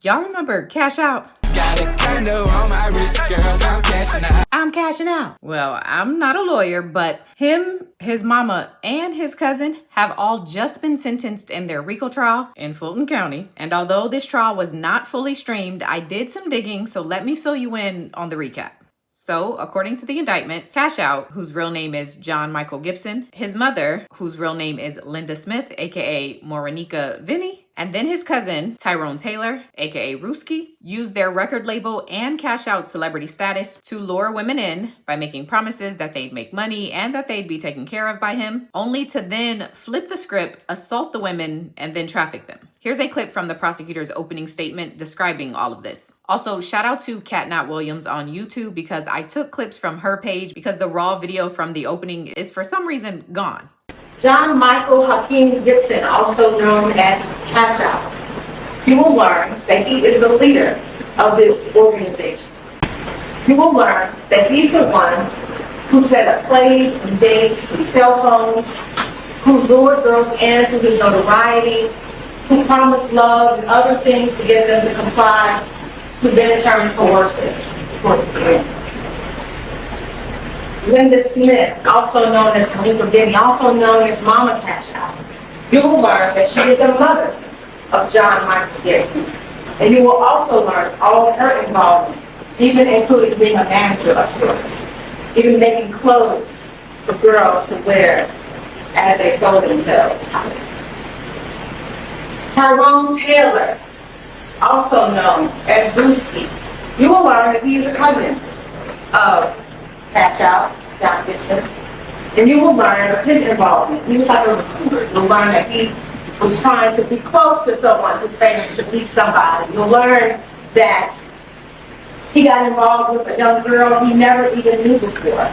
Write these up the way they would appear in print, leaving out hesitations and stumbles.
Y'all remember Cash Out? Got a condo on my wrist, girl, I'm cashing out. I'm cashing out. Well, I'm not a lawyer, but him, his mama, and his cousin have all just been sentenced in their RICO trial in Fulton County. And although this trial was not fully streamed, I did some digging, so let me fill you in on the recap. So, according to the indictment, Cash Out, whose real name is John Michael Gibson, his mother, whose real name is Linda Smith, aka Morenica Vinny, and then his cousin, Tyrone Taylor, aka Ruski, used their record label and Cash Out celebrity status to lure women in by making promises that they'd make money and that they'd be taken care of by him, only to then flip the script, assault the women, and then traffic them. Here's a clip from the prosecutor's opening statement describing all of this. Also, shout out to Kat Nat Williams on YouTube because I took clips from her page because the raw video from the opening is for some reason gone. John Michael Hakeem Gibson, also known as Cash Out. You will learn that he is the leader of this organization. You will learn that he's the one who set up plays and dates through cell phones, who lured girls in through his notoriety, who promised love and other things to get them to comply, who then turned coercive for the end. Linda Smith, also known as Morenica Vinny, also known as Mama Cash Out. You will learn that she is the mother of John Michael Gibson. And you will also learn all of her involvement, even including being a manager of sorts, even making clothes for girls to wear as they sold themselves. Tyrone Taylor, also known as Ruski. You will learn that he is a cousin of Cash Out, John Gibson, and you will learn of his involvement. He was like a recruiter. You'll learn that he was trying to be close to someone who's famous to meet somebody. You'll learn that he got involved with a young girl he never even knew before,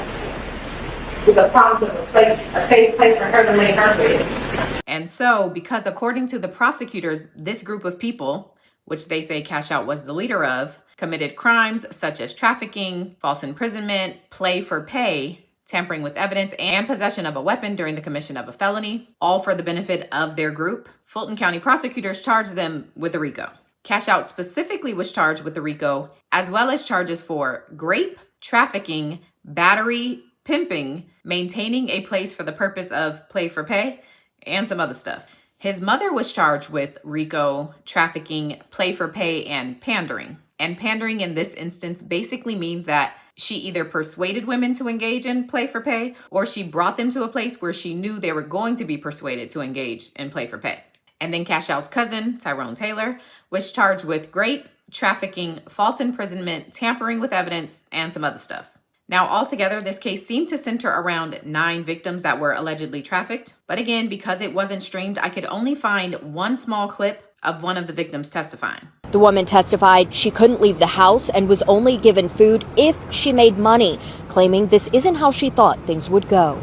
with the promise of a safe place for her to lay her head. And so, because according to the prosecutors, this group of people, which they say Cash Out was the leader of, committed crimes such as trafficking, false imprisonment, play for pay, tampering with evidence, and possession of a weapon during the commission of a felony, all for the benefit of their group, Fulton County prosecutors charged them with the RICO. Cash Out specifically was charged with the RICO, as well as charges for grape, trafficking, battery, pimping, maintaining a place for the purpose of play for pay, and some other stuff. His mother was charged with RICO, trafficking, play for pay, and pandering. And pandering in this instance basically means that she either persuaded women to engage in play for pay, or she brought them to a place where she knew they were going to be persuaded to engage in play for pay. And then Cash Out's cousin, Tyrone Taylor, was charged with grape, trafficking, false imprisonment, tampering with evidence, and some other stuff. Now, altogether, this case seemed to center around 9 victims that were allegedly trafficked. But again, because it wasn't streamed, I could only find one small clip of one of the victims testifying. The woman testified she couldn't leave the house and was only given food if she made money, claiming this isn't how she thought things would go.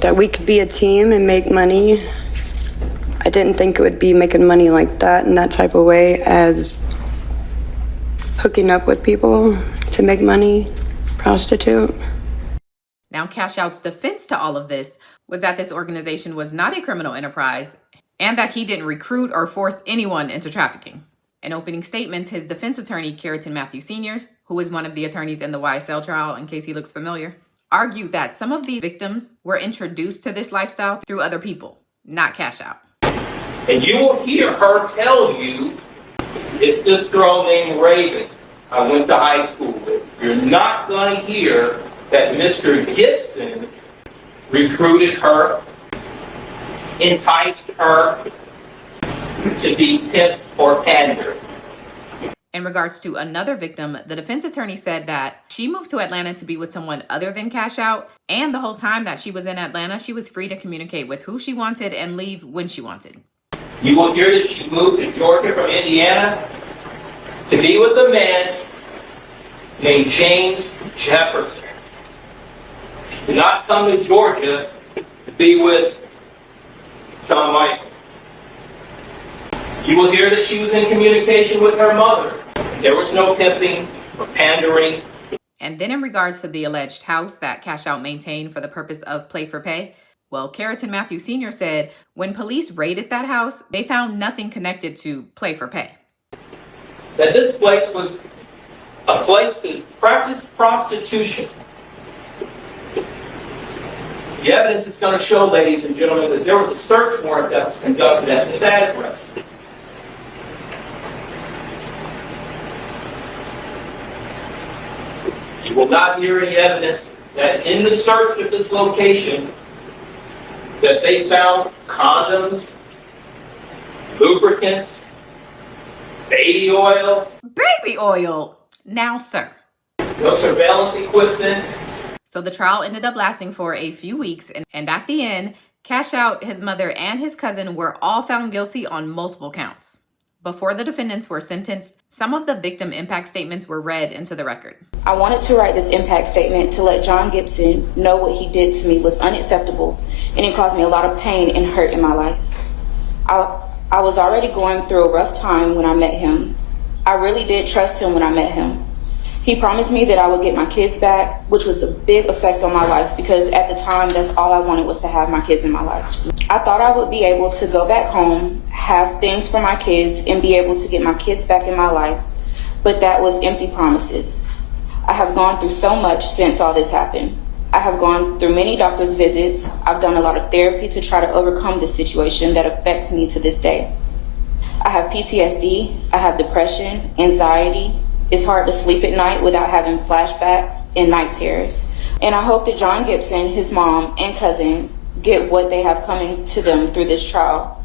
That we could be a team and make money. I didn't think it would be making money like that in that type of way as hooking up with people to make money, prostitute. Now, Cash Out's defense to all of this was that this organization was not a criminal enterprise and that he didn't recruit or force anyone into trafficking. In opening statements, his defense attorney, Tyrone Matthew Sr., who was one of the attorneys in the YSL trial, in case he looks familiar, argued that some of these victims were introduced to this lifestyle through other people, not Cash Out. And you will hear her tell you, it's this girl named Raven I went to high school with. You're not going to hear that Mr. Gibson recruited her, enticed her to be pimped or pandered. In regards to another victim, the defense attorney said that she moved to Atlanta to be with someone other than Cash Out, and the whole time that she was in Atlanta, she was free to communicate with who she wanted and leave when she wanted. You will hear that she moved to Georgia from Indiana to be with a man named James Jefferson. She did not come to Georgia to be with John Michael. You will hear that she was in communication with her mother. There was no pimping or pandering. And then in regards to the alleged house that Cash Out maintained for the purpose of play for pay, well, Tyrone Matthew Sr. said when police raided that house, they found nothing connected to play for pay. that this place was a place to practice prostitution. The evidence is going to show, ladies and gentlemen, that there was a search warrant that was conducted at this address. You will not hear any evidence that in the search of this location that they found condoms, lubricants, baby oil. Baby oil! Now, sir. No surveillance equipment. So the trial ended up lasting for a few weeks, and at the end, Cash Out, his mother, and his cousin were all found guilty on multiple counts. Before the defendants were sentenced, some of the victim impact statements were read into the record. I wanted to write this impact statement to let John Gibson know what he did to me was unacceptable, and it caused me a lot of pain and hurt in my life. I was already going through a rough time when I met him. I really did trust him when I met him. He promised me that I would get my kids back, which was a big effect on my life because at the time, that's all I wanted was to have my kids in my life. I thought I would be able to go back home, have things for my kids, and be able to get my kids back in my life, but that was empty promises. I have gone through so much since all this happened. I have gone through many doctor's visits. I've done a lot of therapy to try to overcome this situation that affects me to this day. I have PTSD, I have depression, anxiety. It's hard to sleep at night without having flashbacks and night terrors. And I hope that John Gibson, his mom, and cousin get what they have coming to them through this trial.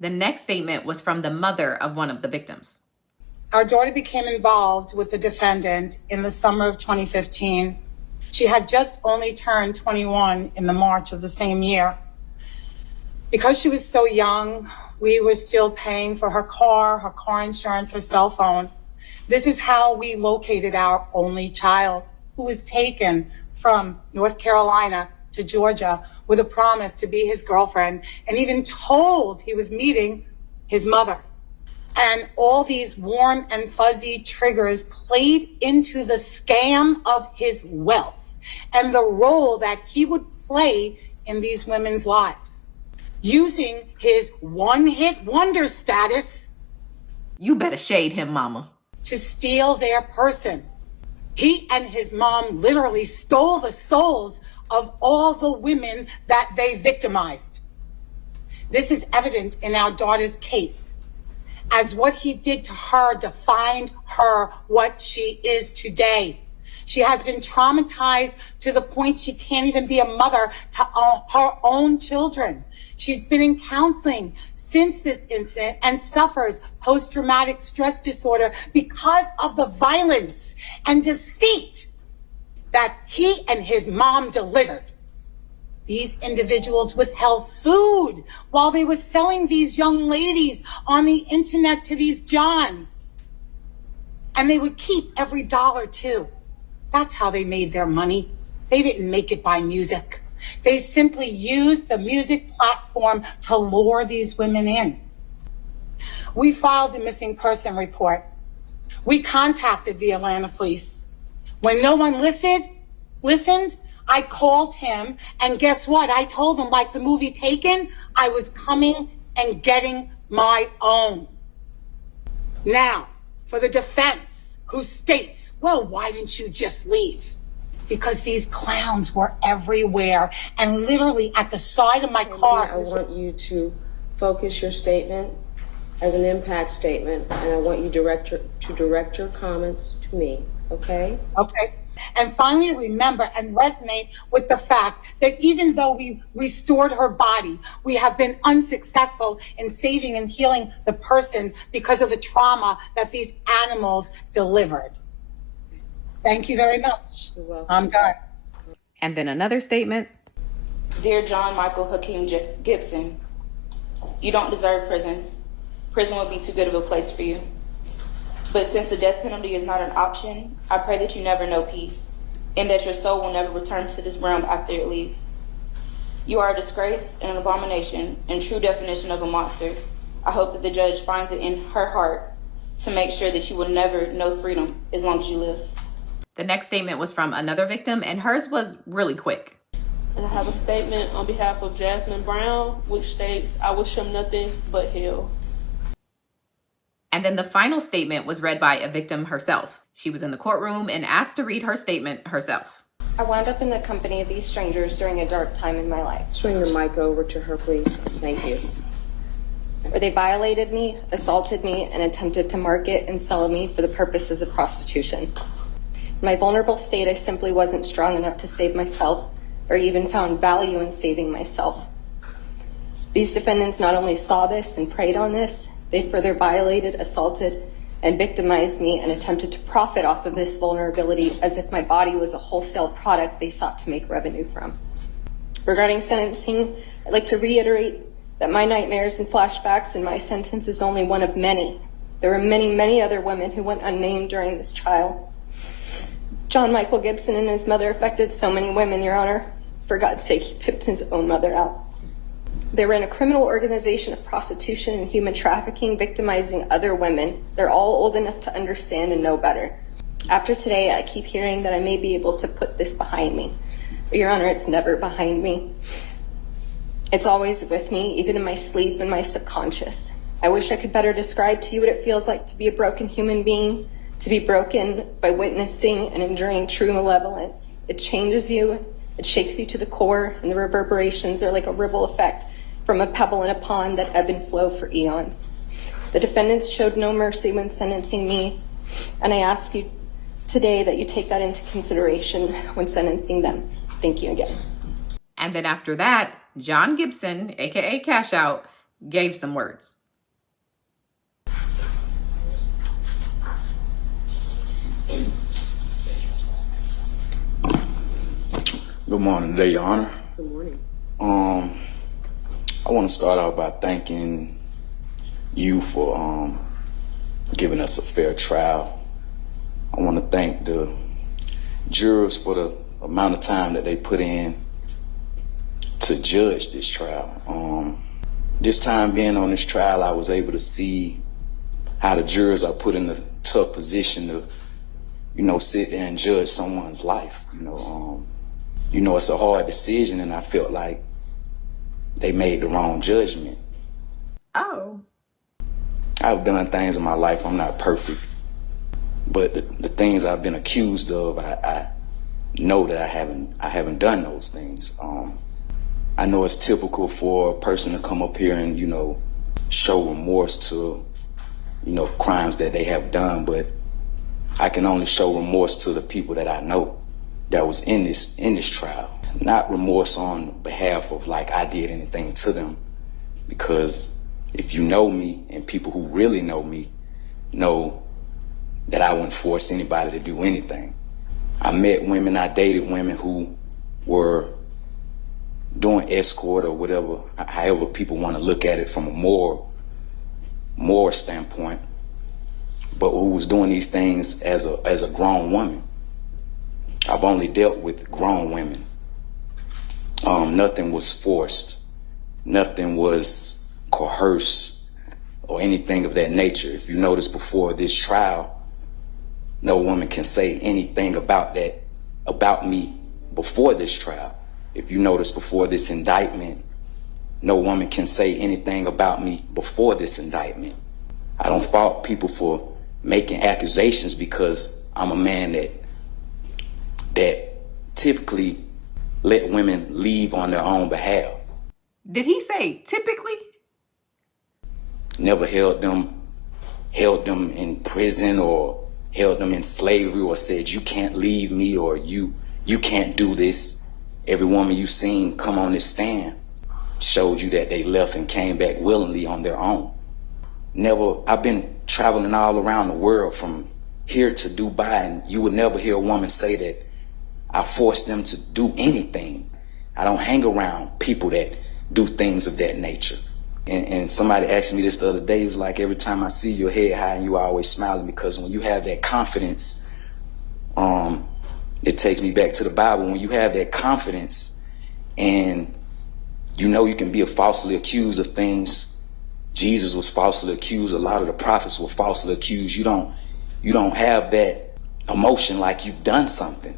The next statement was from the mother of one of the victims. Our daughter became involved with the defendant in the summer of 2015. She had just only turned 21 in the March of the same year. Because she was so young, we were still paying for her car insurance, her cell phone. This is how we located our only child, who was taken from North Carolina to Georgia with a promise to be his girlfriend and even told he was meeting his mother. And all these warm and fuzzy triggers played into the scam of his wealth and the role that he would play in these women's lives. Using his one-hit wonder status. You better shade him, mama. To steal their person. He and his mom literally stole the souls of all the women that they victimized. This is evident in our daughter's case, as what he did to her defined her what she is today. She has been traumatized to the point she can't even be a mother to her own children. She's been in counseling since this incident and suffers post-traumatic stress disorder because of the violence and deceit that he and his mom delivered. These individuals withheld food while they were selling these young ladies on the internet to these Johns. And they would keep every dollar too. That's how they made their money. They didn't make it by music. They simply used the music platform to lure these women in. We filed a missing person report. We contacted the Atlanta police. When no one listened, I called him, and guess what? I told him, like the movie Taken, I was coming and getting my own. Now, for the defense, who states, well, why didn't you just leave? Because these clowns were everywhere and literally at the side of my car. I want you to focus your statement as an impact statement, and I want you to direct your comments to me, okay? Okay. And finally, remember and resonate with the fact that even though we restored her body, we have been unsuccessful in saving and healing the person because of the trauma that these animals delivered. Thank you very much. You're welcome. I'm done. And then another statement. Dear John Michael Hakeem Gibson, you don't deserve prison. Prison would be too good of a place for you. But since the death penalty is not an option, I pray that you never know peace and that your soul will never return to this realm after it leaves. You are a disgrace and an abomination and true definition of a monster. I hope that the judge finds it in her heart to make sure that you will never know freedom as long as you live. The next statement was from another victim, and hers was really quick. And I have a statement on behalf of Jasmine Brown, which states, I wish him nothing but hell. And then the final statement was read by a victim herself. She was in the courtroom and asked to read her statement herself. I wound up in the company of these strangers during a dark time in my life. Swing your mic over to her, please. Thank you. Where they violated me, assaulted me, and attempted to market and sell me for the purposes of prostitution. In my vulnerable state, I simply wasn't strong enough to save myself or even found value in saving myself. These defendants not only saw this and preyed on this, they further violated, assaulted, and victimized me and attempted to profit off of this vulnerability as if my body was a wholesale product they sought to make revenue from. Regarding sentencing, I'd like to reiterate that my nightmares and flashbacks in my sentence is only one of many. There were many, many other women who went unnamed during this trial. John Michael Gibson and his mother affected so many women, Your Honor. For God's sake, he pimped his own mother out. They were in a criminal organization of prostitution and human trafficking, victimizing other women. They're all old enough to understand and know better. After today, I keep hearing that I may be able to put this behind me. But Your Honor, it's never behind me. It's always with me, even in my sleep and my subconscious. I wish I could better describe to you what it feels like to be a broken human being, to be broken by witnessing and enduring true malevolence. It changes you, it shakes you to the core, and the reverberations are like a ripple effect from a pebble in a pond that ebb and flow for eons. The defendants showed no mercy when sentencing me, and I ask you today that you take that into consideration when sentencing them. Thank you again. And then after that, John Gibson, aka Cash Out, gave some words. Good morning today, Your Honor. Good morning. I want to start out by thanking you for giving us a fair trial. I want to thank the jurors for the amount of time that they put in to judge this trial. This time being on this trial, I was able to see how the jurors are put in a tough position to, sit there and judge someone's life. It's a hard decision, and I felt like they made the wrong judgment. Oh. I've done things in my life. I'm not perfect, but the things I've been accused of, I know that I haven't done those things. I know it's typical for a person to come up here and, show remorse to, crimes that they have done, but I can only show remorse to the people that I know that was in this trial. Not remorse on behalf of like I did anything to them, because if you know me, and people who really know me know that I wouldn't force anybody to do anything. I met women, I dated women who were doing escort or whatever, however people want to look at it from a moral standpoint, but who was doing these things as a grown woman. I've only dealt with grown women. Nothing was forced. Nothing was coerced or anything of that nature. If you notice, before this trial, no woman can say anything about me before this trial. If you notice, before this indictment, no woman can say anything about me before this indictment. I don't fault people for making accusations, because I'm a man that typically let women leave on their own behalf. Did he say typically? Never held them in prison or held them in slavery or said, you can't leave me, or you can't do this. Every woman you seen come on this stand showed you that they left and came back willingly on their own. I've been traveling all around the world from here to Dubai, and you would never hear a woman say that I forced them to do anything. I don't hang around people that do things of that nature. And somebody asked me this the other day. It was like, every time I see your head high and you always smiling, because when you have that confidence, it takes me back to the Bible. When you have that confidence and you can be falsely accused of things. Jesus was falsely accused. A lot of the prophets were falsely accused. You don't have that emotion like you've done something.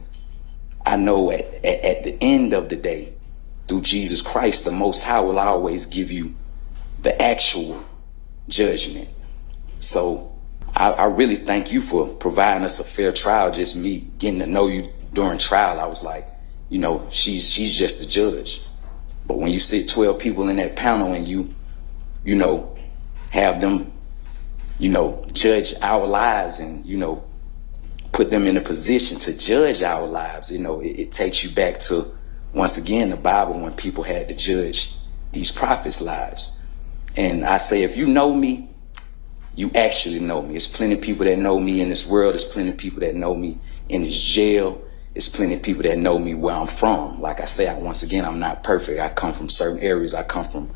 I know at the end of the day, through Jesus Christ, the Most High will always give you the actual judgment. So I really thank you for providing us a fair trial. Just me getting to know you during trial, I was like, you know, she's just a judge. But when you sit 12 people in that panel and you know, have them, you know, judge our lives and, you know, put them in a position to judge our lives, you know, it takes you back to, once again, the Bible, when people had to judge these prophets' lives. And I say, if you know me, you actually know me. There's plenty of people that know me in this world. There's plenty of people that know me in this jail. There's plenty of people that know me where I'm from. Like I say, once again, I'm not perfect. I come from certain areas. I come from,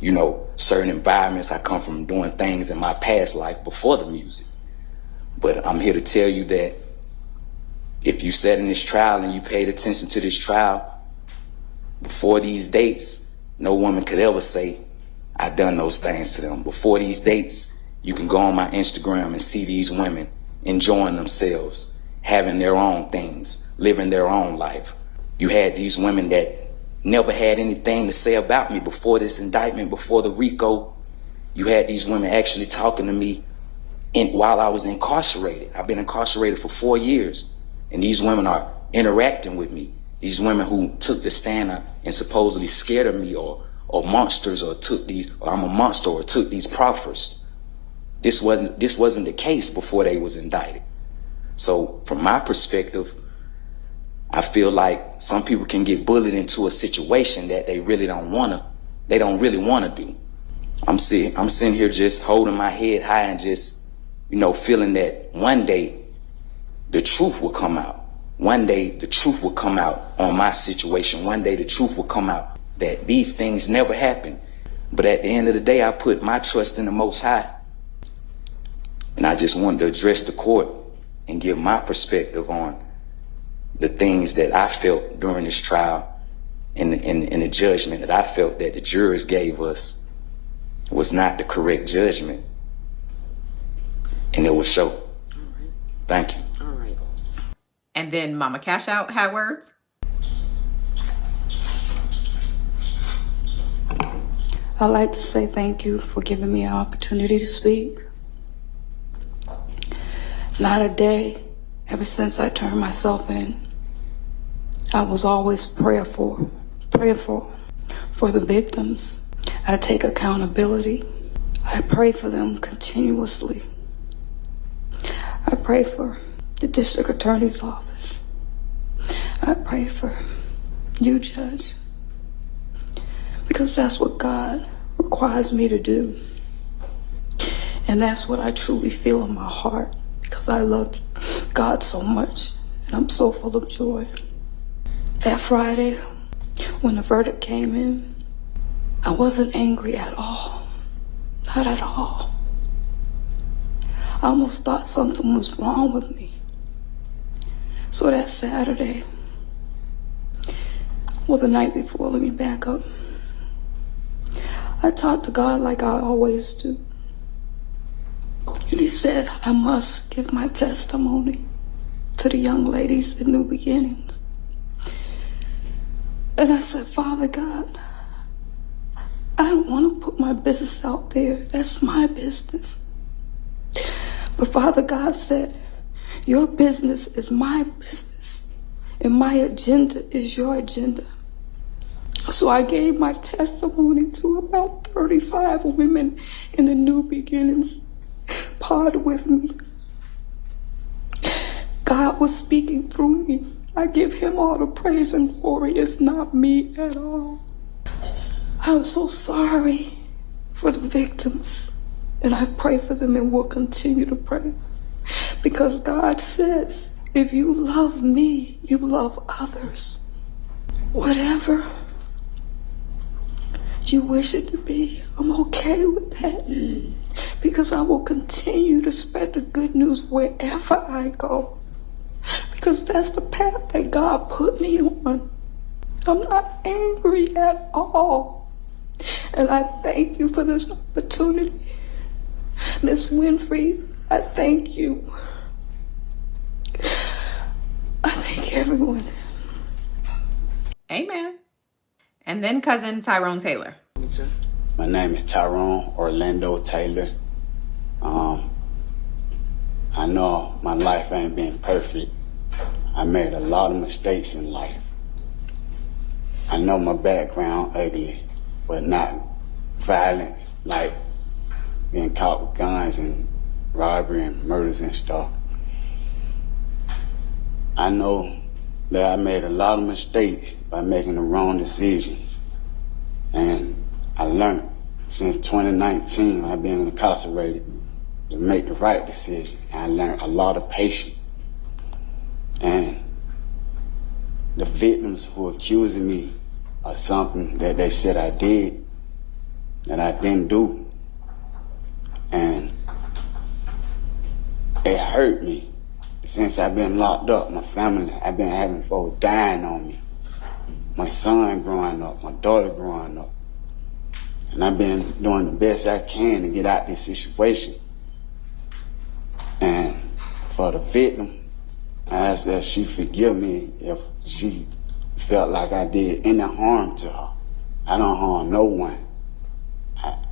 you know, certain environments. I come from doing things in my past life before the music. But I'm here to tell you that if you sat in this trial and you paid attention to this trial, before these dates, no woman could ever say, I done those things to them. Before these dates, you can go on my Instagram and see these women enjoying themselves, having their own things, living their own life. You had these women that never had anything to say about me before this indictment, before the RICO. You had these women actually talking to me while I was incarcerated. I've been incarcerated for 4 years, and these women are interacting with me. These women who took the stand and supposedly scared of me, or monsters, or I'm a monster, or took these proffers. This wasn't the case before they was indicted. So from my perspective, I feel like some people can get bullied into a situation that they really don't really wanna do. I'm sitting here just holding my head high and just, you know, feeling that one day the truth will come out. One day the truth will come out on my situation. One day the truth will come out that these things never happened. But at the end of the day, I put my trust in the Most High. And I just wanted to address the court and give my perspective on the things that I felt during this trial, and the judgment that I felt that the jurors gave us was not the correct judgment. And it will show. Thank you. All right. And then Mama Cash Out had words. I'd like to say thank you for giving me an opportunity to speak. Not a day, ever since I turned myself in, I was always prayerful for the victims. I take accountability. I pray for them continuously. I pray for the district attorney's office. I pray for you, Judge, because that's what God requires me to do. And that's what I truly feel in my heart, because I love God so much and I'm so full of joy. That Friday, when the verdict came in, I wasn't angry at all. Not at all. I almost thought something was wrong with me. So that Saturday, well, the night before, let me back up. I talked to God like I always do. And he said, I must give my testimony to the young ladies in New Beginnings. And I said, Father God, I don't want to put my business out there. That's my business. But Father God said, your business is my business, and my agenda is your agenda. So I gave my testimony to about 35 women in the New Beginnings pod with me. God was speaking through me. I give him all the praise and glory. It's not me at all. I'm so sorry for the victims, and I pray for them and will continue to pray. Because God says, if you love me, you love others. Whatever you wish it to be, I'm okay with that. Because I will continue to spread the good news wherever I go. Because that's the path that God put me on. I'm not angry at all. And I thank you for this opportunity. Miss Winfrey, I thank you. I thank everyone. Amen. And then cousin Tyrone Taylor. My name is Tyrone Orlando Taylor. I know my life ain't been perfect. I made a lot of mistakes in life. I know my background ugly, but not violent, like being caught with guns and robbery and murders and stuff. I know that I made a lot of mistakes by making the wrong decisions. And I learned since 2019, I've been incarcerated, to make the right decision. And I learned a lot of patience. And the victims who accusing me of something that they said I did, that I didn't do, and it hurt me. Since I've been locked up, my family, I've been having folks dying on me. My son growing up, my daughter growing up. And I've been doing the best I can to get out this situation. And for the victim, I ask that she forgive me if she felt like I did any harm to her. I don't harm no one.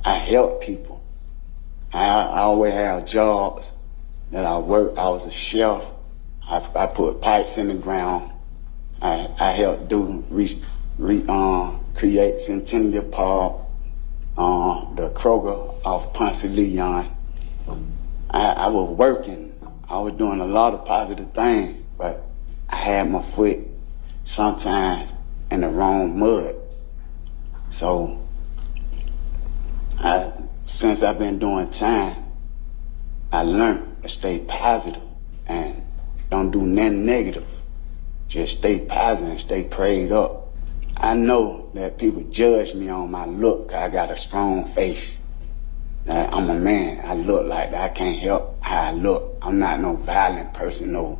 I help people. I always have jobs that I work. I was a chef. I put pipes in the ground. I helped create Centennial Park, the Kroger off Ponce Leon. I was working. I was doing a lot of positive things, but I had my foot sometimes in the wrong mud. So since I've been doing time, I learned to stay positive and don't do nothing negative. Just stay positive and stay prayed up. I know that people judge me on my look. I got a strong face. I'm a man. I look like that. I can't help how I look. I'm not no violent person, no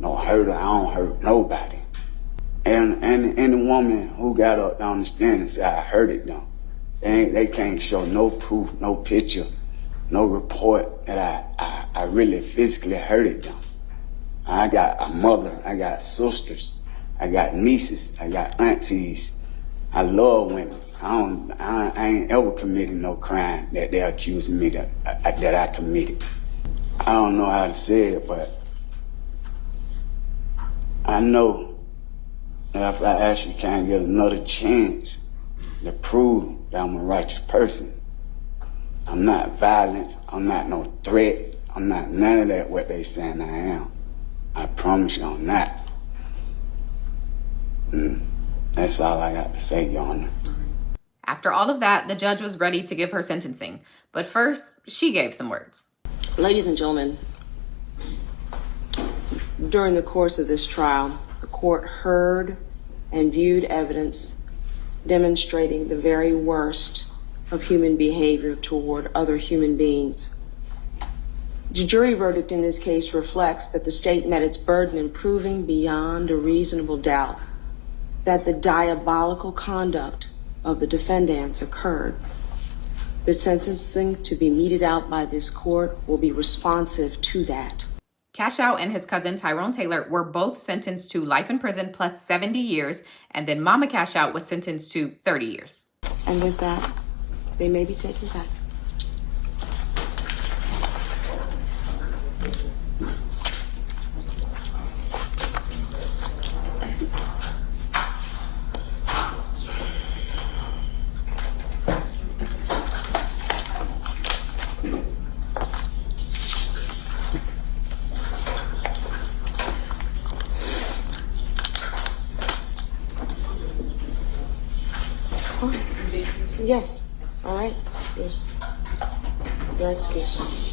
hurter. I don't hurt nobody. And any woman who got up on the stand and said I hurted them, they can't show no proof, no picture, no report that I really physically hurted them. I got a mother, I got sisters, I got nieces, I got aunties. I love women. I ain't ever committed no crime that they're accusing me that I committed. I don't know how to say it, but I know that if I actually can't get another chance to prove that I'm a righteous person, I'm not violent, I'm not no threat, I'm not none of that what they saying I am. I promise you I'm not. That's all I got to say, Your Honor. After all of that, the judge was ready to give her sentencing. But first, she gave some words. Ladies and gentlemen, during the course of this trial, the court heard and viewed evidence demonstrating the very worst of human behavior toward other human beings. The jury verdict in this case reflects that the state met its burden in proving beyond a reasonable doubt that the diabolical conduct of the defendants occurred. The sentencing to be meted out by this court will be responsive to that. Cash Out and his cousin Tyrone Taylor were both sentenced to life in prison plus 70 years, and then Mama Cash Out was sentenced to 30 years. And with that, they may be taken back. Yes. All right. Here's your excuse.